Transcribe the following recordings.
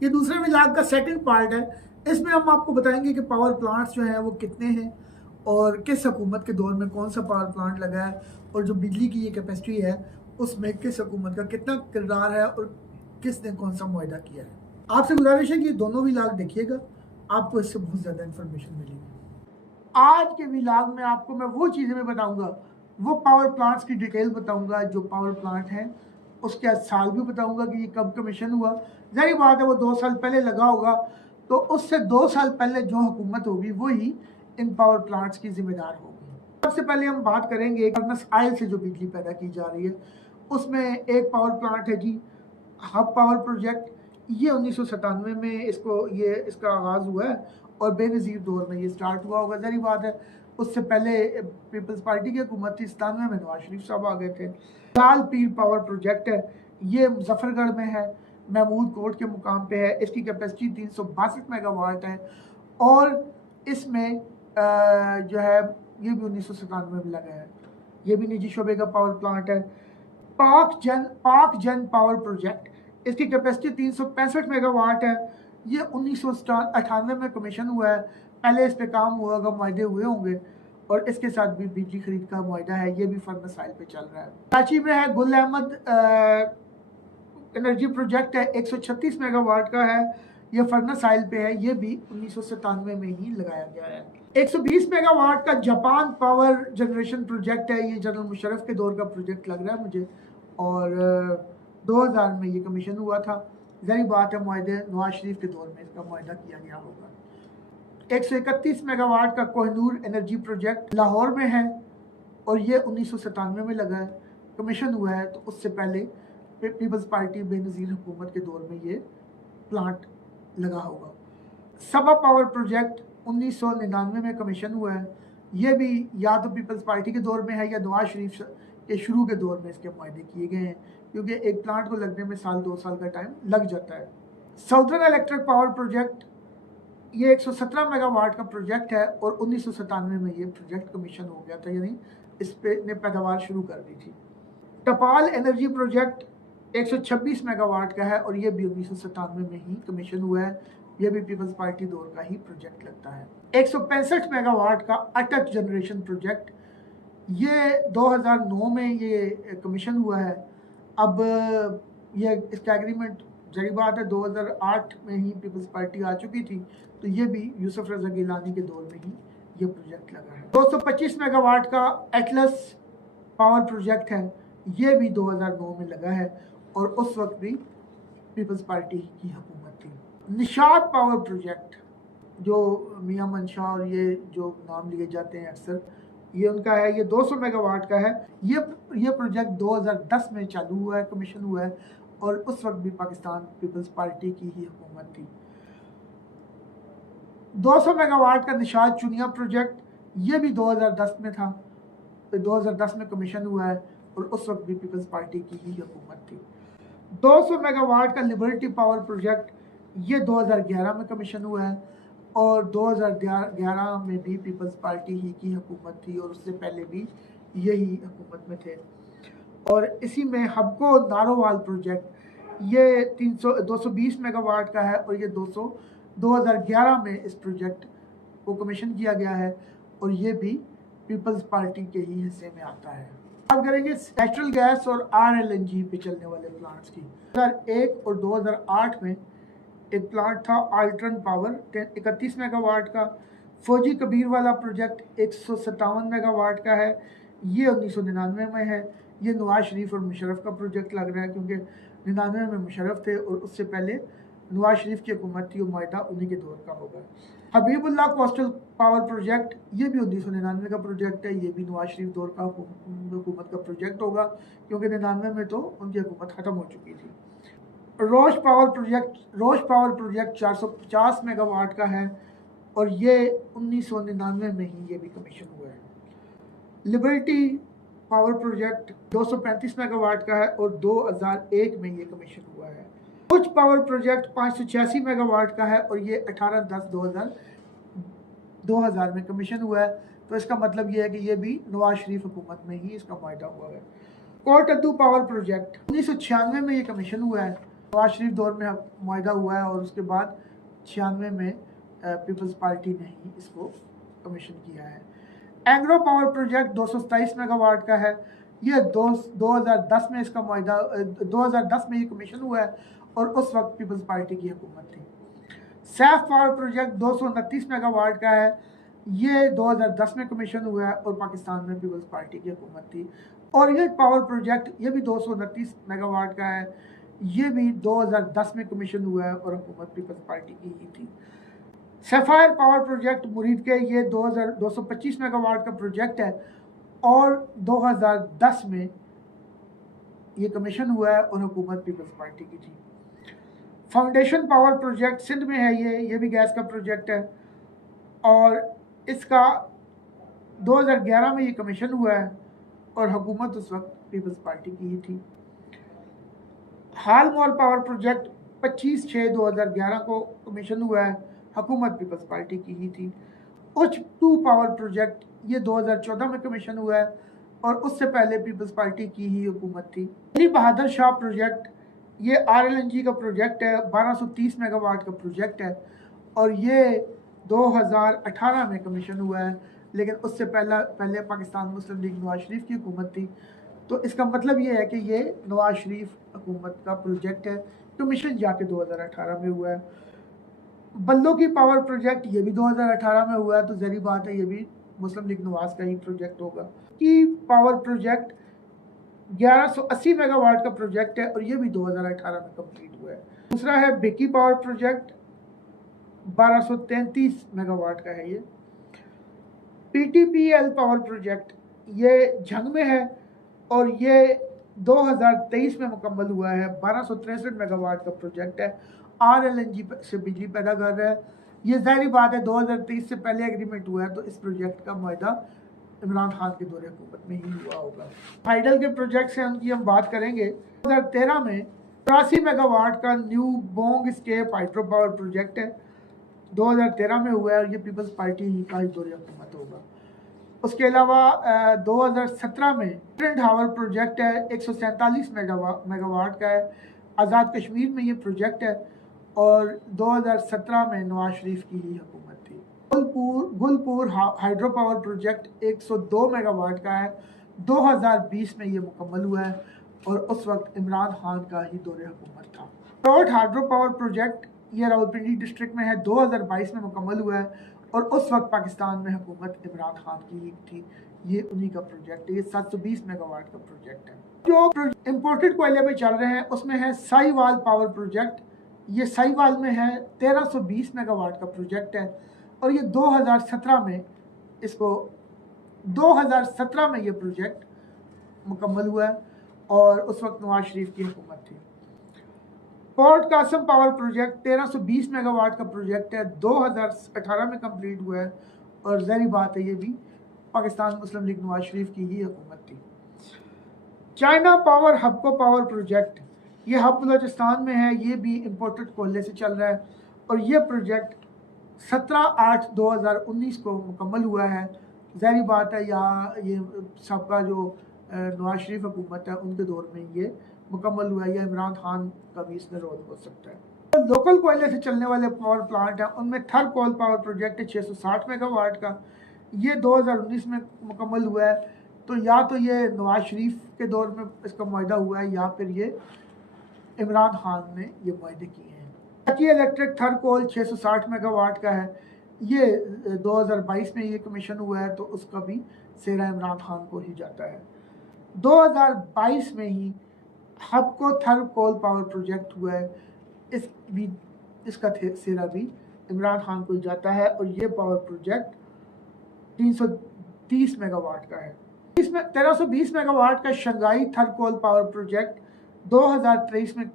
ये दूसरे व्लॉग का सेकंड पार्ट है। इसमें हम आपको बताएंगे कि पावर प्लांट्स जो हैं वो कितने हैं और किस हुकूमत के दौर में कौन सा पावर प्लांट लगा है, और जो बिजली की ये कैपेसिटी है उसमें किस हुकूमत का कितना किरदार है और किसने कौन सा मुआहदा किया है। आपसे गुजारिश है कि दोनों व्लॉग देखिएगा, आपको इससे बहुत ज़्यादा इन्फॉर्मेशन मिलेगी। आज के व्लॉग में आपको मैं वो चीज़ें भी बताऊंगा, वो पावर प्लांट्स की डिटेल बताऊंगा जो पावर प्लांट हैं, उसके साल भी बताऊंगा कि ये कब कमीशन हुआ। जाहिर बात है वो 2 साल पहले लगा होगा, तो उससे 2 साल पहले जो हुकूमत होगी वही इन पावर प्लांट्स की जिम्मेदार होगी। सबसे पहले हम बात करेंगे फर्नेस ऑयल से जो बिजली पैदा की जा रही है, उसमें एक पावर प्लांट है जी हब पावर प्रोजेक्ट। ये 1997 में इसका आगाज़ हुआ है और बेनज़ीर दौर में ये स्टार्ट हुआ होगा। जाहिर बात है उससे पहले पीपल्स पार्टी की हुकूमत थी, 97 में नवाज शरीफ साहब आ गए थे। लाल पीर पावर प्रोजेक्ट है, ये मुजफ्फरगढ़ में है, महमूद कोट के मुकाम पे है। इसकी कैपेसिटी 362 मेगावाट है और इसमें जो है ये भी 1997 में लगा है। ये भी निजी शोबे का पावर प्लांट है। पाक जन पावर प्रोजेक्ट, इसकी कैपेसिटी 365 मेगावाट है। ये 1998 में कमीशन हुआ है। पहले इस पे काम हुआ होगा, मुआहदे हुए होंगे और इसके साथ भी बिजली खरीद का मुआहदा है। ये भी फर्नेस ऑयल पे चल रहा है। कराची में है गुल अहमद एनर्जी प्रोजेक्ट है, 136 मेगावाट का है। ये फर्नेस ऑयल पे है। ये भी 1997 में ही लगाया गया है। 120 मेगावाट का जापान पावर जनरेशन प्रोजेक्ट है। ये जनरल मुशर्रफ के दौर का प्रोजेक्ट लग रहा है मुझे, और 2000 में ये कमीशन हुआ था। जाहिर बात है मुआहदे नवाज शरीफ के दौर में इसका मुआहदा किया गया होगा। 131 मेगावाट का कोहिनूर एनर्जी प्रोजेक्ट लाहौर में है और ये 1997 में लगा है, कमीशन हुआ है। तो उससे पहले पीपल्स पार्टी बेनज़ीर हुकूमत के दौर में ये प्लांट लगा होगा। सबा पावर प्रोजेक्ट 1999 में कमीशन हुआ है। ये भी या तो पीपल्स पार्टी के दौर में है या नवाज शरीफ के शुरू के दौर में इसके मुआहदे किए गए हैं, क्योंकि एक प्लांट को लगने में 1-2 साल का टाइम लग जाता है। साउदर्न इलेक्ट्रिक पावर प्रोजेक्ट, ये 117 मेगावाट का प्रोजेक्ट है और 1997 में ये प्रोजेक्ट कमीशन हो गया था, यानी इस पे ने पैदावार शुरू कर दी थी। टपाल एनर्जी प्रोजेक्ट 126 मेगावाट का है और ये भी 1997 में ही कमीशन हुआ है। ये भी पीपल्स पार्टी दौर का ही प्रोजेक्ट लगता है। 165 मेगावाट का अटक जनरेशन प्रोजेक्ट, ये 2009 में ये कमीशन हुआ है। अब ये इसका एग्रीमेंट जाहिर बात है 2008 में ही पीपल्स पार्टी आ चुकी थी, तो ये भी यूसुफ रजा गिलानी के दौर में ही ये प्रोजेक्ट लगा है। 225 मेगावाट का एटलस पावर प्रोजेक्ट है, ये भी 2009 में लगा है और उस वक्त भी पीपल्स पार्टी की हुकूमत थी। निशात पावर प्रोजेक्ट, जो मियां मंशा और ये जो नाम लिए जाते हैं अक्सर, ये उनका है। ये 200 मेगावाट का है। ये प्रोजेक्ट 2010 में चालू हुआ है, कमीशन हुआ है और उस वक्त भी पाकिस्तान पीपल्स पार्टी की ही हुकूमत थी। 200 मेगावाट का निशात चुनिया प्रोजेक्ट, ये भी 2010 में था, 2010 में कमीशन हुआ है और उस वक्त भी पीपल्स पार्टी की ही हुकूमत थी। 200 मेगावाट का लिबर्टी पावर प्रोजेक्ट, ये 2011 में कमीशन हुआ है और 2011 में भी पीपल्स पार्टी ही की हुकूमत थी और उससे पहले भी यही हुकूमत में थे। और इसी में हबको नारोवाल प्रोजेक्ट, ये 220 मेगावाट का है और ये 2011 में इस प्रोजेक्ट को कमीशन किया गया है और ये भी पीपल्स पार्टी के ही हिस्से में आता है। बात करेंगे नेचुरल गैस और RLNG पे चलने वाले प्लांट्स की। 2001 और 2008 में एक प्लांट था आल्ट्रन पावर 31 मेगावाट का। फौजी कबीर वाला प्रोजेक्ट 157 मेगावाट का है, ये 1999 में है। ये नवाज शरीफ और मुशर्रफ का प्रोजेक्ट लग रहा है, क्योंकि 99 में मुशर्रफ थे और उससे पहले नवाज शरीफ की हुकूमत थी और मुआहदा उन्हीं के दौर का होगा। हबीबुल्लाह कोस्टल पावर प्रोजेक्ट, ये भी 1999 का प्रोजेक्ट है। ये भी नवाज शरीफ दौर का हुकूमत का प्रोजेक्ट होगा, क्योंकि 99 में तो उनकी हुकूमत ख़त्म हो चुकी थी। रोश पावर प्रोजेक्ट 450 मेगावाट का है और ये 1999 में ही ये भी कमीशन हुआ है। लिबर्टी पावर प्रोजेक्ट 235 मेगावाट का है और 2001 में ये कमीशन हुआ है। कुछ पावर प्रोजेक्ट 586 मेगावाट का है और ये 18/10/2000 में कमीशन हुआ है। तो इसका मतलब ये है कि ये भी नवाज शरीफ हुकूमत में ही इसका मुआहदा हुआ है। कोट अद्दू पावर प्रोजेक्ट 1996 में ये कमीशन हुआ है नवाज शरीफ दौर में मुआहदा हुआ है और उसके बाद 96 में पीपल्स पार्टी ने ही इसको कमीशन किया है। एंग्रो पावर प्रोजेक्ट 227 मेगावाट का है। ये 2010 में इसका मुआहदा 2010 में ये कमीशन हुआ है और उस वक्त पीपल्स पार्टी की हुकूमत थी। सैफ पावर प्रोजेक्ट 229 मेगावाट का है। ये 2010 में कमीशन हुआ है और पाकिस्तान में पीपल्स पार्टी की हुकूमत थी। और ये पावर प्रोजेक्ट ये भी 229 मेगावाट का है। ये भी 2010 में कमीशन हुआ है और हुकूमत पीपल्स पार्टी की ही थी। सैफायर पावर प्रोजेक्ट मुरीद के ये 225 मेगावाट का प्रोजेक्ट है और 2010 में ये कमीशन हुआ है और हुकूमत पीपल्स पार्टी की थी। फाउंडेशन पावर प्रोजेक्ट सिंध में है। ये भी गैस का प्रोजेक्ट है और इसका 2011 में ये कमीशन हुआ है और हुकूमत उस वक्त पीपल्स पार्टी की ही थी। हाल मोल पावर प्रोजेक्ट 25/6/2011 को कमीशन हुआ है, हुकूमत पीपल्स पार्टी की ही थी। उच 2 पावर प्रोजेक्ट ये 2014 में कमीशन हुआ है और उससे पहले पीपल्स पार्टी की ही हुकूमत थी। अली बहादुर शाह प्रोजेक्ट ये RLNG का प्रोजेक्ट है, 1230 मेगावाट का प्रोजेक्ट है और ये 2018 में कमीशन हुआ है, लेकिन उससे पहले पाकिस्तान मुस्लिम लीग नवाज शरीफ की हुकूमत थी। तो इसका मतलब ये है कि ये नवाज शरीफ हुकूमत का प्रोजेक्ट है, कमीशन जाके 2018 में हुआ है। बल्लो की पावर प्रोजेक्ट ये भी 2018 में हुआ है, तो ज़ाहिर बात है ये भी मुस्लिम लीग नवाज का ही प्रोजेक्ट होगा। की पावर प्रोजेक्ट 1180 मेगावाट का प्रोजेक्ट है और ये भी 2018 में कंप्लीट हुआ है। दूसरा है बेकी पावर प्रोजेक्ट 1233 मेगावाट का है। ये PTPL पावर प्रोजेक्ट ये झंग में है और ये 2023 में मुकम्मल हुआ है, 1263 मेगावाट का प्रोजेक्ट है। RLNG से बिजली पैदा कर रहा है। ये ज़ाहिर बात है 2023 से पहले एग्रीमेंट हुआ है, तो इस प्रोजेक्ट का मुआहदा इमरान खान के दौरे हुकूमत में ही हुआ होगा। हाइडल के प्रोजेक्ट से उनकी हम बात करेंगे। 2013 में 83 मेगावाट का new Bong escape hydro power project है, 2013 में हुआ है और ये पीपल्स पार्टी ही का ही दौरे हुकूमत होगा। उसके अलावा 2017 में ट्रेंड हावर प्रोजेक्ट है, 147 मेगावाट का है। आज़ाद कश्मीर में ये प्रोजेक्ट है और 2017 में नवाज शरीफ की ही हुकूमत थी। Gulpur hydro power project 102 megawatt का है, 2020 में ये मुकम्मल हुआ है और उस वक्त इमरान खान का ही दौरे हुकूमत था। रोड हाइड्रो पावर प्रोजेक्ट ये रावलपिंडी डिस्ट्रिक्ट में है, 2022 में मुकम्मल हुआ है और उस वक्त पाकिस्तान में हुकूमत इमरान खान की ही थी। ये उन्हीं का प्रोजेक्ट है। ये 720 मेगावाट का प्रोजेक्ट है। जो इम्पोर्टेड कोयले पे चल रहे हैं उसमें है साहिवाल पावर प्रोजेक्ट। ये साहिवाल में है, 1320 मेगावाट का प्रोजेक्ट है और ये 2017 में ये प्रोजेक्ट मुकम्मल हुआ है और उस वक्त नवाज शरीफ की हुकूमत थी। Port Qasim power project 1320 megawatt का प्रोजेक्ट है, 2018 में कंप्लीट हुआ है और ज़ाहिर बात है ये भी पाकिस्तान मुस्लिम लीग नवाज शरीफ की ही हुकूमत थी। चाइना पावर हबको पावर प्रोजेक्ट ये हब बलोचिस्तान में है, ये भी इम्पोर्टेड कोयले से चल रहा है और ये प्रोजेक्ट 17/8/2019 को मुकम्मल हुआ है। ज़ाहिर बात है यहाँ ये सबका जो नवाज शरीफ हुकूमत है उनके दौर में ये मुकम्मल हुआ है, या इमरान खान का भी इसमें रोल हो सकता है। लोकल कोयले से चलने वाले पावर प्लांट हैं, उनमें थर कोल पावर प्रोजेक्ट है 660 मेगावाट का, ये 2019 में मुकम्मल हुआ है। तो या तो ये नवाज शरीफ के दौर में इसका मुआहदा हुआ है या फिर ये इमरान खान ने ये मुआहदे किए हैं। कराची इलेक्ट्रिक थर कोल 660 मेगावाट का है, ये 2022 में ये कमीशन हुआ है, तो उसका भी सेरा इमरान खान को ही जाता है। 2022 में ही हबको थर कोल पावर प्रोजेक्ट हुआ है, इसका सेरा भी इमरान खान को जाता है और ये पावर प्रोजेक्ट 330 मेगावाट का है। इसमें 1320 मेगावाट का शंघाई थर कोल पावर प्रोजेक्ट 2023 में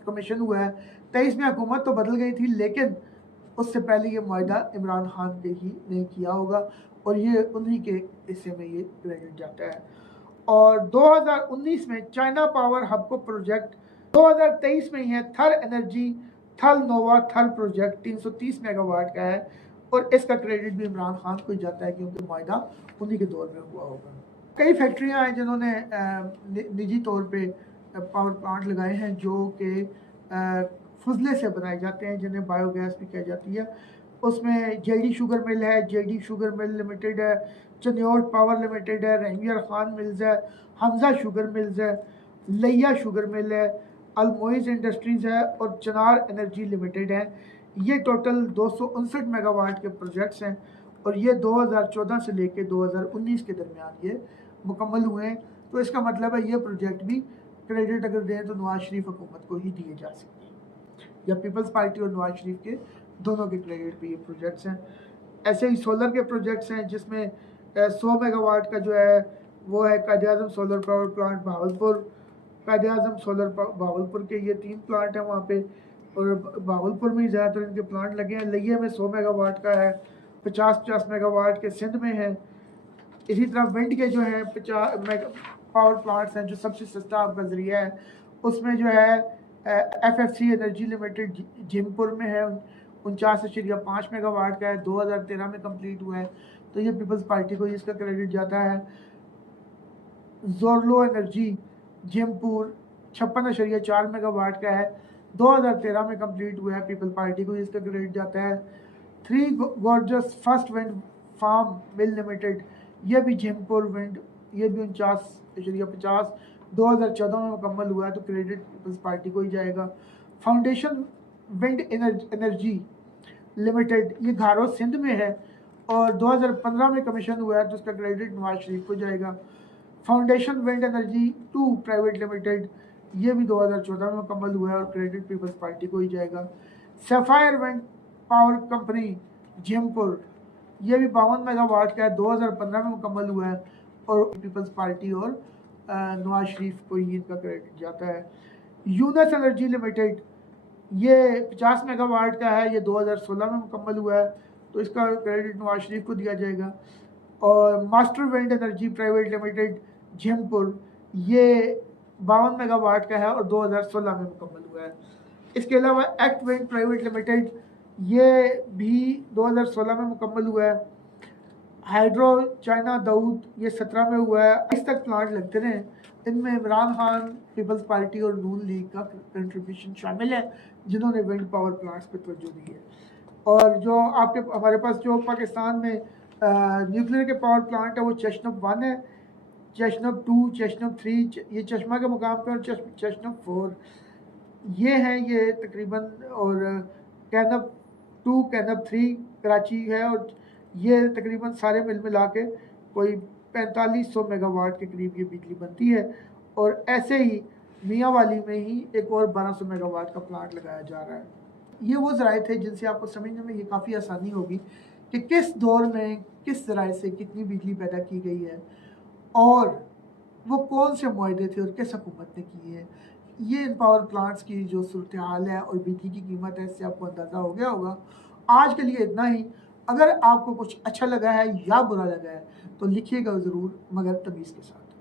कमीशन हुआ है। 23 में हुकूमत तो बदल गई थी, लेकिन उससे पहले ये मुआहदा इमरान खान ने ही नहीं किया होगा और ये उन्हीं के हिस्से में ये क्रेडिट जाता है। और 2019 में चाइना पावर हबको प्रोजेक्ट 2023 में यह थर एनर्जी थल नोवा थल प्रोजेक्ट 330 मेगावाट का है और इसका क्रेडिट भी इमरान खान को ही जाता है क्योंकि मुआहदा उन्हीं के दौर में हुआ होगा। कई फैक्ट्रियां हैं जिन्होंने निजी तौर पे पावर प्लांट लगाए हैं जो कि फजले से बनाए जाते हैं जिन्हें बायोगैस भी कही जाती है। उसमें जेडी शुगर मिल है, जेडी शुगर मिल लिमिटेड है, चनियोट पावर लिमिटेड है, रहीमियर खान मिल्स है, हमजा शुगर मिल्स है, लिया शुगर मिल है, अलमोइज इंडस्ट्रीज़ है और चनार एनर्जी लिमिटेड है। ये टोटल 259 मेगावाट के प्रोजेक्ट्स हैं और ये 2014 से लेकर 2019 के दरमियान ये मुकम्मल हुए हैं। तो इसका मतलब है ये प्रोजेक्ट भी क्रेडिट अगर दें तो नवाज शरीफ हुकूमत को ही दिए जा सकते हैं, या पीपल्स पार्टी और नवाज शरीफ के दोनों के क्रेडिट पे ये प्रोजेक्ट्स हैं। ऐसे ही सोलर के प्रोजेक्ट्स हैं जिसमें 100 मेगावाट का जो है वो है Quaid-e-Azam solar power plant Bahawalpur. Quaid-e-Azam solar Bahawalpur के ये 3 प्लांट हैं वहाँ पे, और भावलपुर में ही ज़्यादातर इनके प्लांट लगे हैं। लिया में 100 मेगावाट का है, 50-50 मेगावाट के सिंध में है। इसी तरह विंड के जो है 50 पावर प्लांट्स हैं जो सबसे सस्ता आपका ज़रिया है, उसमें जो है FFC एनर्जी लिमिटेड जिमपुर में है, 49.5 मेगावाट का है, 2013 में कंप्लीट हुआ है। तो ये पीपल्स पार्टी को इसका क्रेडिट जाता है। जोरलो एनर्जी जिमपुर 56.4 मेगावाट का है, 2013 में कंप्लीट हुआ है, पीपल पार्टी को इसका क्रेडिट जाता है। 3 gorgeous first wind farm mill limited, ये भी जिमपुर विंड, ये भी 49.50 2014 में मुकम्मल हुआ है, तो क्रेडिट पीपल्स पार्टी को ही जाएगा। फाउंडेशन विंड एनर्जी लिमिटेड, ये घारो सिंध में है और 2015 में कमीशन हुआ है, तो उसका क्रेडिट नवाज शरीफ को जाएगा। Foundation wind energy 2 private limited, ये भी 2014 में मुकम्मल हुआ है और क्रेडिट पीपल्स पार्टी को ही जाएगा। सैफायर विंड पावर कंपनी जिमपुर, ये भी 52 मेगावाट का है, 2015 में मुकम्मल हुआ है और पीपल्स पार्टी और नवाज शरीफ को ही इनका क्रेडिट जाता है। यूनस एनर्जी लिमिटेड, ये 50 मेगावाट का है, ये 2016 में मुकम्मल हुआ है, तो इसका क्रेडिट नवाज शरीफ को दिया जाएगा। और master wind energy private limited Jimpur, ये 52 मेगावाट का है और 2016 में मुकम्मल हुआ है। इसके अलावा एक्ट विंड प्राइवेट लिमिटेड, ये भी 2016 में मुकम्मल हुआ है। हाइड्रो चाइना दाऊद, ये 17 में हुआ है। इस तक प्लांट लगते रहे, इनमें इमरान खान, पीपल्स पार्टी और नून लीग का कंट्रीब्यूशन शामिल है जिन्होंने विंड पावर प्लांट्स पर तवज्जो दी है। और जो आपके हमारे पास जो पाकिस्तान में न्यूक्लियर के पावर प्लांट है वो चशनब 1 है, चशनब 2, चशनब 3, ये चश्मा के मुकाम पर, और चशनब 4 ये हैं ये तकरीबन, और कैनब 2, कैनब 3 कराची है, और ये तकरीबन सारे मिल मिला के कोई 4500 मेगावाट के करीब ये बिजली बनती है। और ऐसे ही मियाँ वाली में ही एक और 1200 मेगावाट का प्लांट लगाया जा रहा है। ये वो ज़राए थे जिनसे आपको समझने में ये काफ़ी आसानी होगी कि किस दौर में किस ज़राए से कितनी बिजली पैदा की गई है और वो कौन से मुआहदे थे और किस हुकूमत ने किए हैं। ये इन पावर प्लांट्स की जो सूरत हाल है और बिजली की कीमत है, इससे आपको अंदाज़ा हो गया होगा। आज के लिए इतना ही। अगर आपको कुछ अच्छा लगा है या बुरा लगा है तो लिखिएगा ज़रूर, मगर तमीज़ के साथ।